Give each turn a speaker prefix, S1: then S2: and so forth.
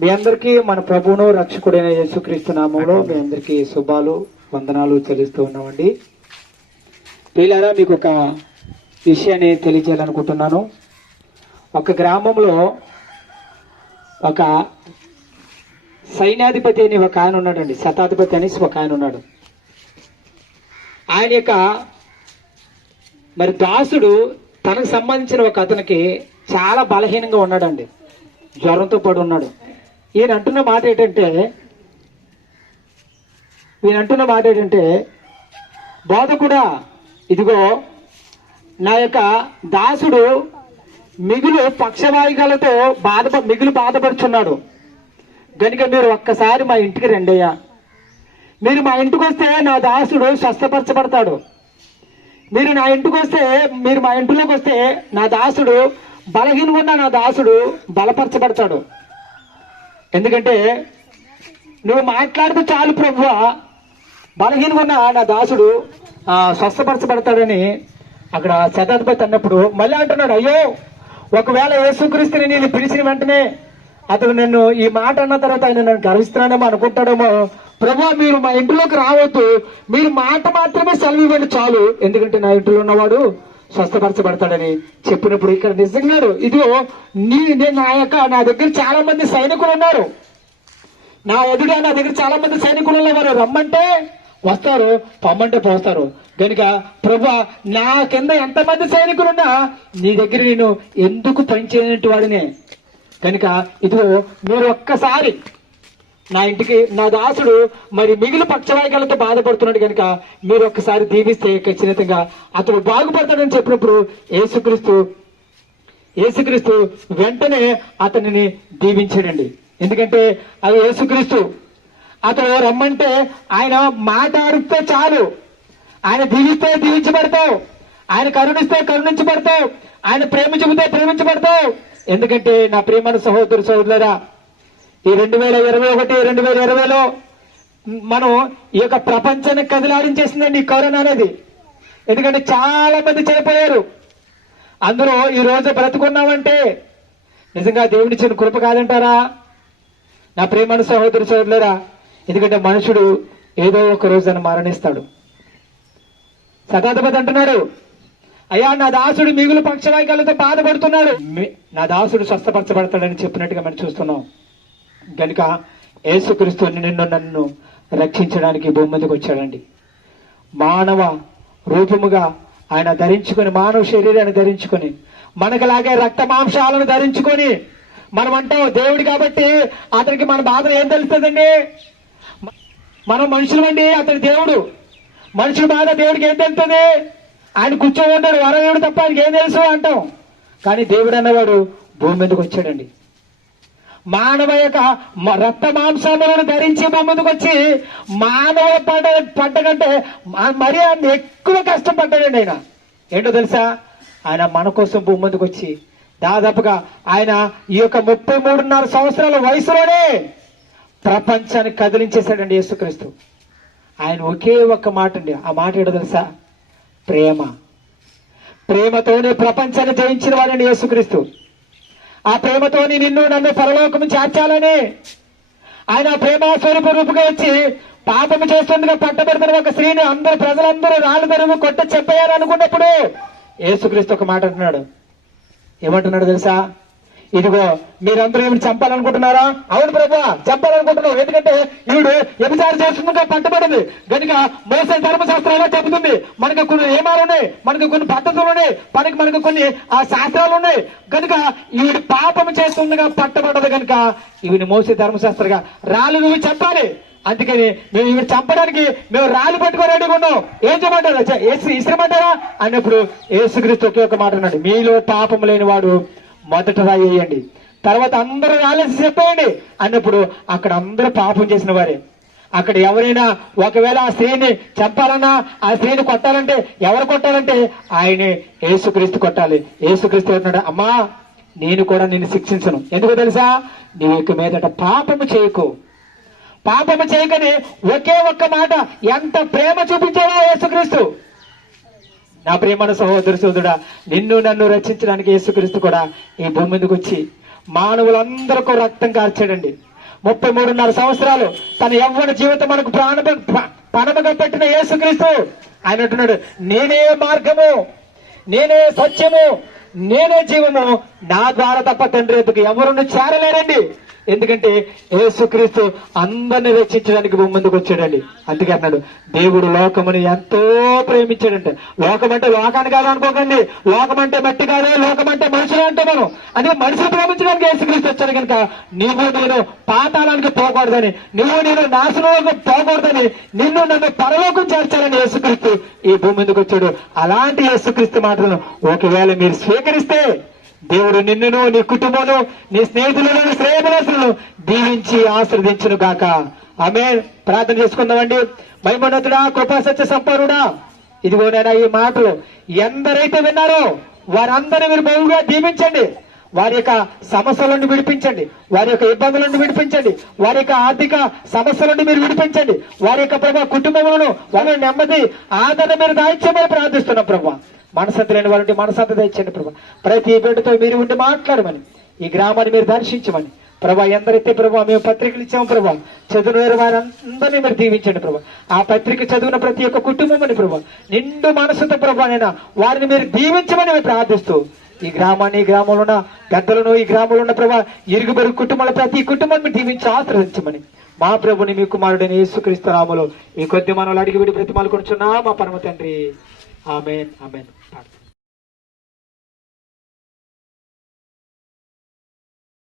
S1: మీ అందరికీ మన ప్రభువును రక్షకుడైన యేసుక్రీస్తు నామంలో మీ అందరికీ శుభాలు వందనాలు చెల్లిస్తూ ఉన్నామండి. వీళ్ళారా మీకు ఒక విషయాన్ని తెలియజేయాలనుకుంటున్నాను. ఒక గ్రామంలో ఒక సైన్యాధిపతి అని ఒక ఆయన ఉన్నాడండి. శతాధిపతి అనేసి ఒక ఆయన ఉన్నాడు. ఆయన యొక్క మరి దాసుడు తనకు సంబంధించిన ఒక అతనికి చాలా బలహీనంగా ఉన్నాడండి. జ్వరంతో పడి ఉన్నాడు. ఈయన అంటున్న మాట ఏంటంటే ఈయన అంటున్న మాట ఏంటంటే బోధకుడా ఇదిగో నా యొక్క దాసుడు మిగులు పక్షవాయుగాలతో బాధ మిగులు బాధపడుచున్నాడు. కనుక మీరు ఒక్కసారి మా ఇంటికి రండయ్యా. మీరు మా ఇంటికి వస్తే నా దాసుడు స్వస్థపరచబడతాడు. మీరు నా ఇంటికి వస్తే మీరు మా ఇంటిలోకి వస్తే నా దాసుడు బలహీనంగా ఉన్న నా దాసుడు బలపరచబడతాడు. ఎందుకంటే నువ్వు మాట్లాడితే చాలు ప్రభు బలహీనంగా ఉన్న నా దాసుడు స్వస్థపరచబడతాడని అక్కడ శతాధిపతి అన్నప్పుడు మళ్ళీ అంటున్నాడు అయ్యో ఒకవేళ యేసుక్రీస్తుని నేను పిలిచిన వెంటనే అతడు నన్ను ఈ మాట అన్న తర్వాత ఆయన నన్ను గర్విస్తున్నాడేమో అనుకుంటాడేమో. ప్రభు మీరు మా ఇంటిలోకి రావద్దు. మీరు మాట మాత్రమే సెలవు ఇవ్వండి చాలు. ఎందుకంటే నా ఇంటిలో ఉన్నవాడు స్వస్థపరచబడతాడని చెప్పినప్పుడు ఇక్కడ నిజంగా ఇదిగో నీ నేను నా యొక్క నా దగ్గర చాలా మంది సైనికులు ఉన్నారు నా ఎదుట నా దగ్గర చాలా మంది సైనికులు ఉన్నారు రమ్మంటే వస్తారు పొమ్మంటే పోస్తారు. కనుక ప్రభు నా కింద ఎంతమంది సైనికులున్నా నీ దగ్గర నేను ఎందుకు పనిచేయనట్టు వాడినే? కనుక ఇదిగో మీరు ఒక్కసారి నా ఇంటికి నా దాసుడు మరి మిగిలిన పక్షవాయికాలతో బాధపడుతున్నాడు కనుక మీరు ఒక్కసారి దీవిస్తే ఖచ్చితంగా అతడు బాగుపడతాడని చెప్పినప్పుడు ఏసుక్రీస్తు ఏసుక్రీస్తు వెంటనే అతనిని దీవించాడండి. ఎందుకంటే అది యేసుక్రీస్తు. అతడు రమ్మంటే ఆయన మాట చాలు. ఆయన దీవిస్తే దీవించబడతావు. ఆయన కరుణిస్తే కరుణించబడతావు. ఆయన ప్రేమ ప్రేమించబడతావు. ఎందుకంటే నా ప్రేమను సహోదరు సహోదరులరా ఈ రెండు వేల ఇరవై ఒకటి రెండు వేల ఇరవైలో మనం ఈ యొక్క ప్రపంచాన్ని కదిలాడించేసిందండి ఈ కరోనా అనేది. ఎందుకంటే చాలా మంది చనిపోయారు. అందులో ఈ రోజు బ్రతుకున్నామంటే నిజంగా దేవుడిచ్చిన కృప కాదంటారా? నా ప్రేమను సహోదరు సహోదరులరా ఎందుకంటే మనుషుడు ఏదో ఒక రోజున మరణిస్తాడు. సదాధిపతి అంటున్నాడు అయ్యా నా దాసుడు మిగులు పక్షవాయికాలతో బాధపడుతున్నాడు. నా దాసుడు స్వస్థపరచబడతాడని చెప్పినట్టుగా మనం చూస్తున్నాం. గనుక యేసుక్రీస్తు నిన్ను నన్ను రక్షించడానికి భూమి మీదకి వచ్చాడండి. మానవ రూపముగా ఆయన ధరించుకొని మానవ శరీరాన్ని ధరించుకొని మనకులాగే రక్త మాంసాలను ధరించుకొని మనం అంటాం దేవుడు కాబట్టి అతనికి మన బాధలు ఏం తెలుస్తుందండి? మనం మనుషులమండి అతని దేవుడు. మనుషుల బాధ దేవుడికి ఏం తెలుస్తుంది? ఆయన కూర్చొని ఉంటాడు వరదేవుడు తప్ప ఆయనకి ఏం తెలుసు అంటాం. కానీ దేవుడు అన్నవాడు భూమి మీదకి వచ్చాడండి. మానవ యొక్క రక్త మాంసాలను ధరించి మా ముందుకు వచ్చి మానవ పడ్డ పడ్డకంటే కంటే మరీ ఆయన ఎక్కువ కష్టపడ్డాడండి ఆయన ఏంటో తెలుసా? ఆయన మన కోసం భూమి ముందుకు వచ్చి దాదాపుగా ఆయన ఈ యొక్క ముప్పై మూడున్నర సంవత్సరాల వయసులోనే ప్రపంచాన్ని కదిలించేశాడండి యేసుక్రీస్తు. ఆయన ఒకే ఒక్క మాట అండి. ఆ మాట ఏంటో తెలుసా? ప్రేమ. ప్రేమతోనే ప్రపంచాన్ని జయించిన వాడండి యేసుక్రీస్తు. ఆ ప్రేమతోని నిన్ను నన్ను పరలోకము చేర్చాలని. ఆయన ప్రేమ స్వరూప రూపుగా వచ్చి పాపము చేస్తుండగా పట్టబడుతున్న ఒక స్త్రీని అందరు ప్రజలందరూ రాళ్ళు తరుగు కొట్ట చెప్పారు అనుకున్నప్పుడు యేసుక్రీస్తు ఒక మాట అంటున్నాడు. ఏమంటున్నాడు తెలుసా? ఇదిగో మీరందరూ ఈవిడ చంపాలనుకుంటున్నారా? అవును ప్రభా చంపాలనుకుంటున్నావు ఎందుకంటే ఈవిడ వ్యభిచారం చేస్తుండగా పట్టబడింది. కనుక మోసే ధర్మశాస్త్రాలు చెబుతుంది. మనకు కొన్ని నియమాలు ఉన్నాయి మనకు కొన్ని పద్ధతులు ఉన్నాయి మనకి మనకు కొన్ని ఆ శాస్త్రాలు ఉన్నాయి కనుక ఈవిడ పాపం చేస్తుండగా పట్టబడదు కనుక ఈవిని మోసే ధర్మశాస్త్రగా రాళ్ళు నువ్వు చెప్పాలి అందుకని మేము ఈవిడ చంపడానికి మేము రాళ్ళు పట్టుకొని రెడీగా ఉన్నాం. ఏం చేయమంటారా? చ- ఏసు ఇసిరమంటారా అన్నప్పుడు ఏసుక్రీస్తు ఒకే ఒక మాట అన్నాడు మీలో పాపం లేని వాడు మొదట రాయి వేయండి తర్వాత అందరూ రాలేసి చెప్పేయండి. అన్నప్పుడు అక్కడ అందరూ పాపం చేసిన వారే. అక్కడ ఎవరైనా ఒకవేళ ఆ స్త్రీని చంపాలన్నా ఆ స్త్రీని కొట్టాలంటే ఎవరు కొట్టాలంటే ఆయనే ఏసుక్రీస్తు కొట్టాలి. ఏసుక్రీస్తు అంటున్నాడు అమ్మా నేను కూడా నిన్ను శిక్షించను. ఎందుకు తెలుసా? నీకు మీదట పాపము చేయకు. పాపము చేయకని ఒకే ఒక్క మాట ఎంత ప్రేమ చూపించాడో యేసుక్రీస్తు. నా ప్రేమను సహోదరు సోదరుడా నిన్ను నన్ను రక్షించడానికి యేసుక్రీస్తు కూడా ఈ భూమి మీదకి వచ్చి మానవులందరికీ రక్తం కార్చాడండి. ముప్పై మూడున్నర సంవత్సరాలు తన యవ్వన జీవితం మనకు ప్రాణ పనమగా పెట్టిన యేసుక్రీస్తు. ఆయన అంటున్నాడు నేనే మార్గము నేనే సత్యము నేనే జీవము నా ద్వారా తప్ప తండ్రి ఎందుకు ఎవరును చేరలేరండి. ఎందుకంటే యేసుక్రీస్తు అందరిని రక్షించడానికి ముందుకు వచ్చాడండి. అందుకే అన్నాడు దేవుడు లోకముని ఎంతో ప్రేమించాడంట. లోకం అంటే లోకాన్ని కాదు అనుకోకండి. లోకం అంటే మట్టి కాదు లోకం అంటే మనుషులు అంటే మనం. అదే మనుషులు ప్రేమించడానికి యేసుక్రీస్తు వచ్చాడు కనుక నీవు నేను పాతాళానికి పోకూడదని నువ్వు నేను నాశనంలోకి పోకూడదని నిన్ను నన్ను పరలోకం చేర్చాలని యేసుక్రీస్తు ఈ భూమి మీదకి వచ్చాడు. అలాంటి యేసుక్రీస్తు మాటలను ఒకవేళ మీరు స్వీకరిస్తే దేవుడు నిన్నును నీ కుటుంబమును నీ స్నేహితులను శ్రేయమనసులను దీవించి ఆశ్రదించును గాక. ఆమె ప్రార్థన చేసుకుందామండి. మైమోన్నతుడా కృపా సత్య సంపన్నుడా. ఇదిగో నేను ఈ మాటలు ఎందరైతే విన్నారో వారందరూ మీరు బహుగా దీవించండి. వారి యొక్క సమస్యల నుండి విడిపించండి. వారి యొక్క ఇబ్బందుల నుండి విడిపించండి. వారి యొక్క ఆర్థిక సమస్యల నుండి మీరు విడిపించండి. వారి యొక్క ప్రభావ కుటుంబములను వారి నెమ్మది ఆదరణ మీరు దాయిచ్చమని ప్రార్థిస్తున్నాం ప్రభావ మనసంత లేని వారి మనసంత తెచ్చండి ప్రభా. ప్రతి బిడ్డతో మీరు ఉండి మాట్లాడమని ఈ గ్రామాన్ని మీరు దర్శించమని. ప్రభా ఎందరైతే ప్రభా మేము పత్రికలు ఇచ్చాము ప్రభా చదువు వారి అందరినీ మీరు దీవించండి ప్రభా. ఆ పత్రిక చదివిన ప్రతి ఒక్క కుటుంబమని ప్రభా నిండు మనసుతో ప్రభా నేను వారిని మీరు దీవించమని మేము ప్రార్థిస్తూ ఈ గ్రామాన్ని ఈ గ్రామంలో ఉన్న పెద్దలను ఈ గ్రామంలో ఉన్న ప్రభా ఇరుగు బరుగు కుటుంబాల ప్రతి కుటుంబాన్ని దీవించి ఆశ్రదించమని మా ప్రభుని మీ కుమారుడైన యేసుక్రీస్తు రాములు ఈ కొద్ది మనలు అడిగి విడి ప్రతిమాలు కొనుచున్నా మా పరమ తండ్రి Amen, Amen. Danke.